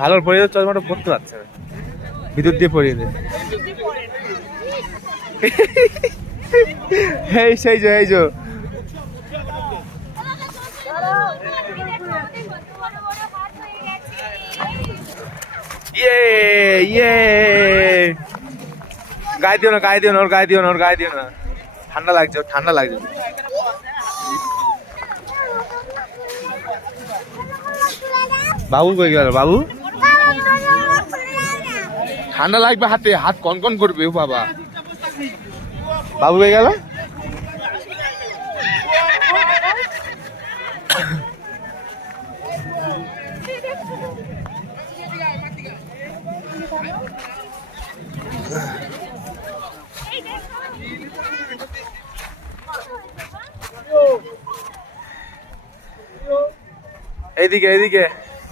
ভালো পরিয়ে দে, চশমাটা পড়তে পারছে না, ভিতর দিয়ে পরিয়ে দে। এই সেই যে এই যে ইয়ে ইয়ে, গায়ে দিও না, গায়ে দিও না, ওর গায়ে দিও না, ওর গায়ে দিও না, ঠান্ডা লাগছে, ওর ঠান্ডা লাগছে। বাবু কই গেল? বাবু ঠান্ডা লাগবে, হাতে হাত কনকন করবে। ও বাবা, বাবু কই গেল? এইদিকে এইদিকে।